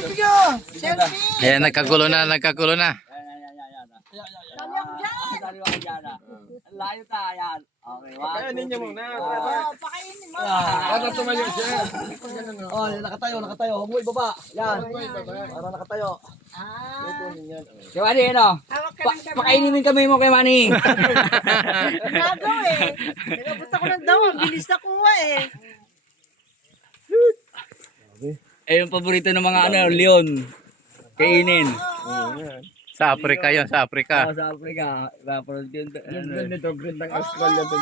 selfie ka! Selfie! Ayan, nagkagulo na, nagkagulo na. Layo ta, yan. Okay, Kainin niyo muna. Pakainin mo! Para tumayo siya. Oh, nakatayo. Huwag mo ibaba. Yan. Para nakatayo. Kay Manny, ano? Hawak ka ng Pakainin mo yung kamay mo kay Manny. Nagaw eh. Nagabot ako ng daw. Ang bilis na kuha eh. Eh, yung paborito ng mga leon. Kainin. Sa Africa yun, sa Africa. Sa Africa. Napanood yun. Ganito, green ng Australia to.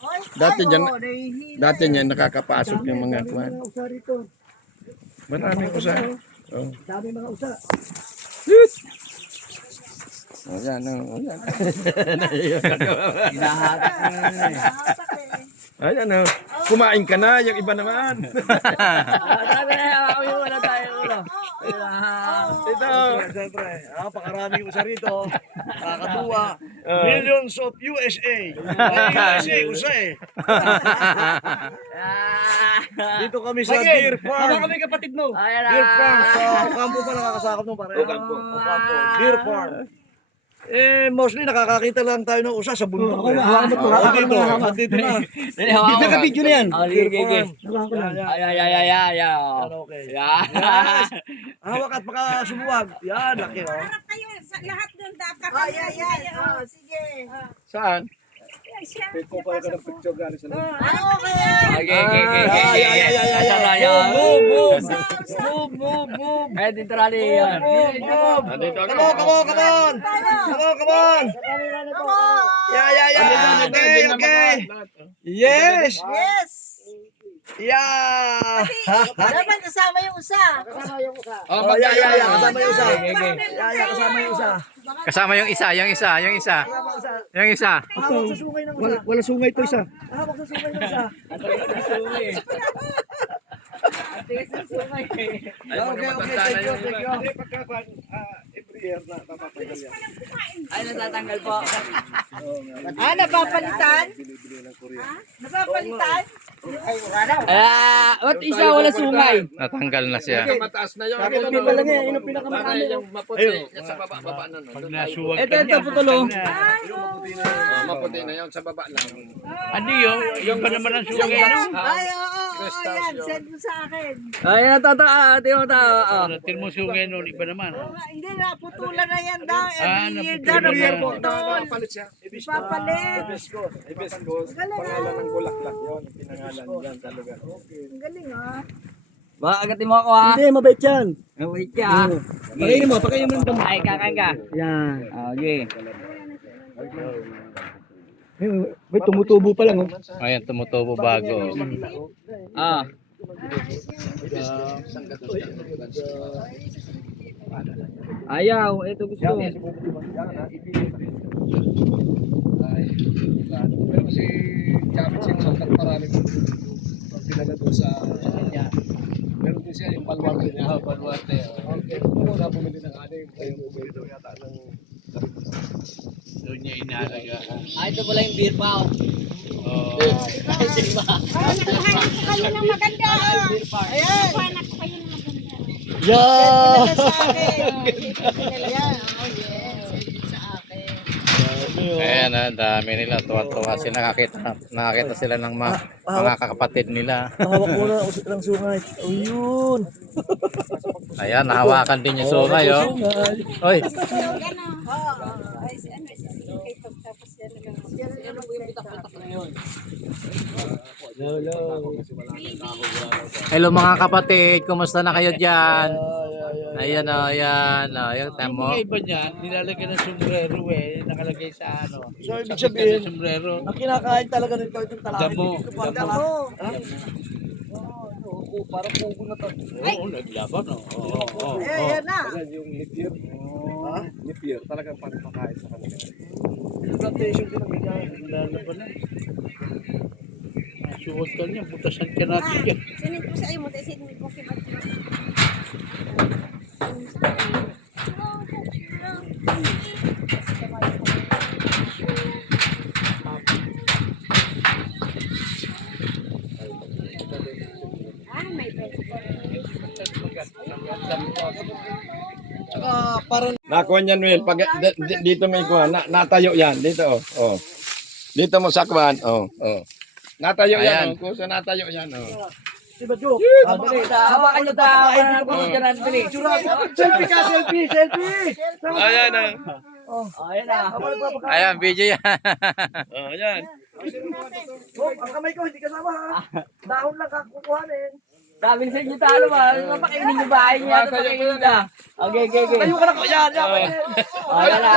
Oy, Dati dyan, nahihila dati niyan nakakapasok yung mga kwan. Maraming usa. Oh. Dami mga usa. Oh, yan, oh, yan. Hinahatak mo na yun eh. Ayan, oh. Kumain ka na, yung iba naman. Wala tayo ulo. Ito. Siyempre, napakaraming usa rito. Nakakatuwa. Millions of USA. USA, usa eh. Dito kami sa Deer Farm. Haba kami kapatid mo. Deer Farm. Sa Ocampo pa nakakasakop nung pareho. Ocampo. Deer Farm. Eh, mostly nakakakita lang tayo ng usa sa bundok. Dito na. Naka-video na yan. Deer Farm. Ay. Okay. Yan. Hawak at baka sumuwag. Yan, laki oh. Harap kayo sa lahat doon. Yan. Oh, sige. Saan? Piko pa ka ng picture galing sa loob. Okay. Move. Eh, dito rali yan. Come on. Yeah. Okay. Yes. Yes. Yeah. Dapat kasama yung usa. Oh, yeah. Kasama yung usa. Yeah, kasama yung usa. Kasama yung isa. Yung isa. Hawak sa sungay ng usa. Wala sungay to isa. Hawak sa sungay ng usa. Okay. Thank you. Every year na papatagal yan. Ay, natatanggal po. Napapalitan? Napapalitan? Ba't isa wala sungay? Natanggal na siya. Mataas na yun. Hindi pa lang yan. Yung pinakamarami. Yung maputi. Sa baba na nun. Ito, putulo. Maputi na yun. Sa baba lang. Hindi yung pa naman ang sungay. Ay, oo. Yan, send mo sa akin. Ay, tingnan mo ta. Natin mo sungay noon, iba naman. Hindi na, putulan na yan daw. Every year daw naputulan na na. puputol. Palit siya. Papalit. Hibiscus. Pangalan ng bulaklak yun. Pinangalan dyan sa lugar. Ang galing ah. Ba, agatin mo ako ha. Hindi, mabait yan. Wait ka ha. Pakainin mo ng Ay, kakain ka. Yan. Okay. May tumutubo pa lang oh. Ayan, tumutubo bago. Ah. Ayaw, ito gusto. Pero si Chavez yung nagparami ko pinala doon sa kanya. Meron din siya yung balwarte niya. Balwarte. Kung na bumili ng aning, kayo bumili daw yata ng Doon niya inalaga. Ito pala yung beer pao. Kayo ng maganda. Ayan. Anak ko kayo ng maganda. Yeah! Sa akin. Yan. Oh, yes. Sa akin. Ayan, ang dami nila. Tuwa-tuwa sila. Nakakita sila ng mga kakapatid nila. Hawak mo na ng sungay. Oh, yun. Ayan, nahawakan din yung sungay, oh. Oy, hello mga kapatid. Kumusta na kayo dyan? Ayan, oh, ayan. Oh, yung Yung tamo. mga iba niyan, nilalagay ng sombrero nakalagay sa ano. So, ibig Sa sabihin, sombrero. ang kinakain talaga nito itong talaki. Damo. Parang pugo na to. Oo, naglaban. Oo. Ayan na. yung lipir. Ha? Lipir. Talagang pagpakain sa kanila. Yung plantation din ang ganyan. Lalaban na. Suot ka niya, butasan ka natin yan. Sinit ko sa iyo mo. Sinit ko kay may Tsaka parang Nakuha niyan, Will. Pag, dito may kuha. Natayo yan. Dito, oh. Dito mo sakwan. Oh. Natayo yan, Ayan. oh. Kuso natayo yan, oh. diba, Joe? Dali, hawakan nyo ta. Dito ko dyan natin, dali. Selfie ka, selfie! Ayan, oh. Ayan na. Ayan, video yan. Oh, ayan. Oh, ang kamay ko, hindi kasama ha. Dahon lang kukuhanin. Sabi sa inyo talo ba? Mapakainin nyo ba? Ayun yata pakainin na. Okay. Tayo ka na ko. Yan. Ayan na.